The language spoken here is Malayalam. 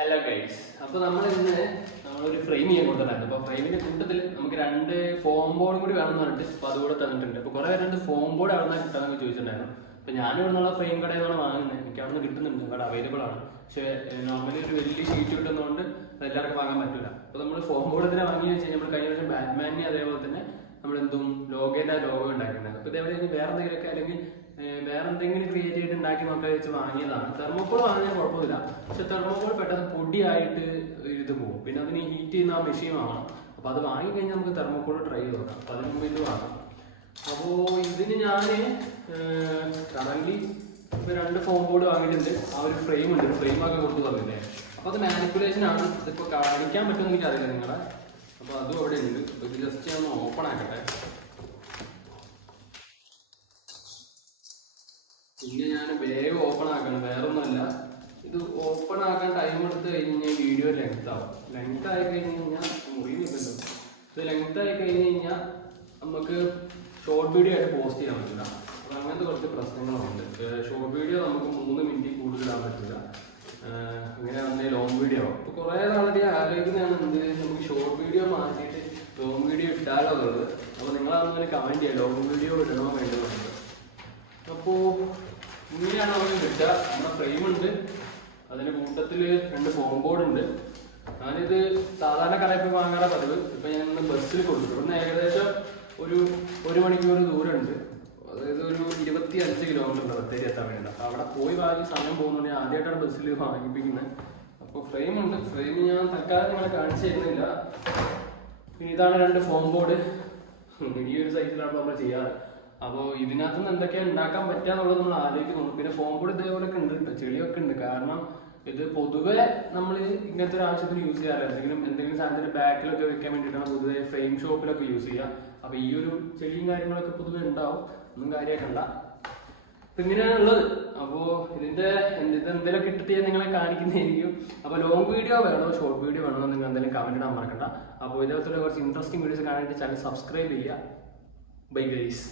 ഹലോ ഗൈസ്, അപ്പോൾ നമ്മളൊരു ഫ്രെയിം ചെയ്യാൻ കൊടുത്തിട്ടുണ്ടായിരുന്നു. അപ്പോൾ ഫ്രെയിമിന്റെ കൂട്ടത്തിൽ നമുക്ക് രണ്ട് ഫോം ബോർഡും കൂടി വേണമെന്ന് പറഞ്ഞിട്ട് അപ്പോൾ അതുകൂടെ തന്നിട്ടുണ്ട്. അപ്പോൾ കുറേ പേര് ഫോം ബോർഡ് അവിടെ നിന്ന് കിട്ടാമെന്ന് ചോദിച്ചിട്ടുണ്ടായിരുന്നു. അപ്പോൾ ഞാൻ ഇവിടെ നിന്നുള്ള ഫ്രെയിം കടയിൽ നിന്നാണ് വാങ്ങുന്നത്. എനിക്ക് അവിടെ നിന്ന് കിട്ടുന്നുണ്ട്, അവിടെ അവൈലബിൾ ആണ്. പക്ഷേ നോർമലി ഒരു വലിയ ഷീറ്റ് കിട്ടുന്നതുകൊണ്ട് എല്ലാവർക്കും വാങ്ങാൻ പറ്റില്ല. അപ്പോൾ നമ്മൾ ഫോം ബോർഡ് ഇതിനെ വാങ്ങി വെച്ച് കഴിഞ്ഞാൽ നമ്മൾ കഴിഞ്ഞ വർഷം ബാറ്റ്മാനെ അതേപോലെ തന്നെ നമ്മളെന്തും ലോഗോന്റെ ലോഗോ ഉണ്ടാക്കുന്നത്. അപ്പോൾ ഇതേപോലെ വേറെ എന്തെങ്കിലുമൊക്കെ അല്ലെങ്കിൽ വേറെ എന്തെങ്കിലും ക്രിയേറ്റ് ചെയ്തിട്ട് ഉണ്ടാക്കി നോക്കാൻ വെച്ച് വാങ്ങിയതാണ്. തെർമോക്കോൾ വാങ്ങിയാൽ കുഴപ്പമില്ല, പക്ഷെ തെർമോക്കോൾ പെട്ടെന്ന് പൊടിയായിട്ട് ഇത് പോകും. പിന്നെ അതിന് ഹീറ്റ് ചെയ്യുന്ന ആ മെഷീൻ വാങ്ങണം. അപ്പോൾ അത് വാങ്ങിക്കഴിഞ്ഞാൽ നമുക്ക് തെർമോക്കോൾ ട്രൈ ചെയ്ത് നോക്കാം. അപ്പോൾ അതിന് മുമ്പ് ഇത് വാങ്ങാം. അപ്പോൾ ഇതിന് ഞാൻ കറന്റ് രണ്ട് ഫോം ബോർഡ് വാങ്ങിയിട്ടുണ്ട്. ആ ഒരു ഫ്രെയിം ഉണ്ട്, ഫ്രെയിമൊക്കെ കൊടുത്തു തന്നില്ലേ. അപ്പോൾ അത് മാനിപ്പുലേഷൻ ആണ്. ഇതിപ്പോൾ കാണിക്കാൻ പറ്റുമെന്ന് എനിക്കറിയില്ല നിങ്ങളെ. അപ്പോൾ അതും അവിടെ ഉണ്ട്. ഇത് ജസ്റ്റ് ഞാൻ ഒന്ന് ഓപ്പൺ ആക്കട്ടെ. പിന്നെ ഞാൻ വേഗം ഓപ്പൺ ആക്കണം, വേറൊന്നുമല്ല. ഇത് ഓപ്പൺ ആക്കാൻ ടൈം എടുത്ത് കഴിഞ്ഞാൽ വീഡിയോ ലെങ്ത് ആവും. ലെങ്ത് ആയി കഴിഞ്ഞ് കഴിഞ്ഞാൽ മുറി നിൽക്കുന്നുണ്ട്. ഇത് ലെങ്ത് ആയി കഴിഞ്ഞ് കഴിഞ്ഞാൽ നമുക്ക് ഷോർട്ട് വീഡിയോ ആയിട്ട് പോസ്റ്റ് ചെയ്യാൻ പറ്റില്ല. അപ്പോൾ അങ്ങനത്തെ കുറച്ച് പ്രശ്നങ്ങളുണ്ട്. ഷോർട്ട് വീഡിയോ നമുക്ക് 3 മിനിറ്റ് കൂടുതലിടാൻ പറ്റില്ല. അങ്ങനെ വന്നേ ലോങ് വീഡിയോ ആവും. അപ്പോൾ കുറേ നാളെ ആലോചിക്കുന്നതാണ് നമുക്ക് ഷോർട്ട് വീഡിയോ മാറ്റിയിട്ട് ലോങ് വീഡിയോ ഇട്ടാലോ എന്നുള്ളത്. അപ്പോൾ നിങ്ങളങ്ങനെ കമൻറ്റ് ചെയ്യുക, ലോങ് വീഡിയോ ഇടണോ വേണ്ടതുണ്ട്. അപ്പോൾ ഇങ്ങനെയാണ് നമുക്ക് കിട്ടുക. നമ്മുടെ ഫ്രെയിം ഉണ്ട്, അതിൻ്റെ കൂട്ടത്തിൽ 2 ഫോം ബോർഡ് ഉണ്ട്. ഞാനിത് സാധാരണ കടയിൽ പോയി വാങ്ങാറ പതിവ്. ഇപ്പം ഞാൻ ഇന്ന് ബസ്സിൽ കൊടുത്തു. ഇവിടുന്ന് ഏകദേശം ഒരു മണിക്കൂർ ദൂരമുണ്ട്. അതായത് ഒരു 25 കിലോമീറ്റർ ഉണ്ട് ബത്തേരി എത്താൻ വേണ്ടി. അപ്പോൾ അവിടെ പോയി വാങ്ങി സമയം പോകുന്നുണ്ട്. ആദ്യമായിട്ടാണ് ബസ്സിൽ വാങ്ങിപ്പിക്കുന്നത്. അപ്പോൾ ഫ്രെയിം ഉണ്ട്. ഫ്രെയിം ഞാൻ തൽക്കാലം നിങ്ങളെ കാണിച്ചു തരുന്നില്ല. പിന്നെ ഇതാണ് 2 ഫോം ബോർഡ്. ഈ ഒരു സൈസിലാണ് നമ്മൾ ചെയ്യാറ്. അപ്പോൾ ഇതിനകത്തുനിന്ന് എന്തൊക്കെയാണ് ഉണ്ടാക്കാൻ പറ്റുക എന്നുള്ളത് നമ്മൾ ആലോചിക്കുന്നുണ്ട്. പിന്നെ ഫോം ബോർഡ് ഇതേപോലെയൊക്കെ ഉണ്ട് കേട്ടോ, ചെളിയൊക്കെ ഉണ്ട്. കാരണം ഇത് പൊതുവെ നമ്മൾ ഇങ്ങനത്തെ ഒരു ആവശ്യത്തിന് യൂസ് ചെയ്യാറില്ല. എന്തെങ്കിലും സാധനത്തിന്റെ ബാക്കിലൊക്കെ വെക്കാൻ വേണ്ടിയിട്ടാണ് പൊതുവെ ഫ്രെയിം ഷോപ്പിലൊക്കെ യൂസ് ചെയ്യുക. അപ്പോൾ ഈ ഒരു ചെളിയും കാര്യങ്ങളൊക്കെ പൊതുവെ ഉണ്ടാവും, ഒന്നും കാര്യമാക്കണ്ട. അപ്പം ഇങ്ങനെയാണുള്ളത്. അപ്പോൾ എന്തെങ്കിലുമൊക്കെ ഇട്ടിട്ട് ഞാൻ നിങ്ങളെ കാണിക്കുന്നതായിരിക്കും. അപ്പോൾ ലോങ് വീഡിയോ വേണോ ഷോർട്ട് വീഡിയോ വേണോ നിങ്ങൾ എന്തെങ്കിലും കമൻറ്റ് ഇടാൻ മറക്കണ്ട. അപ്പോൾ ഇതേപോലത്തെ കുറച്ച് ഇൻട്രസ്റ്റിംഗ് വീഡിയോസ് കാണാനായിട്ട് ചാനൽ സബ്സ്ക്രൈബ് ചെയ്യുക. Bye guys.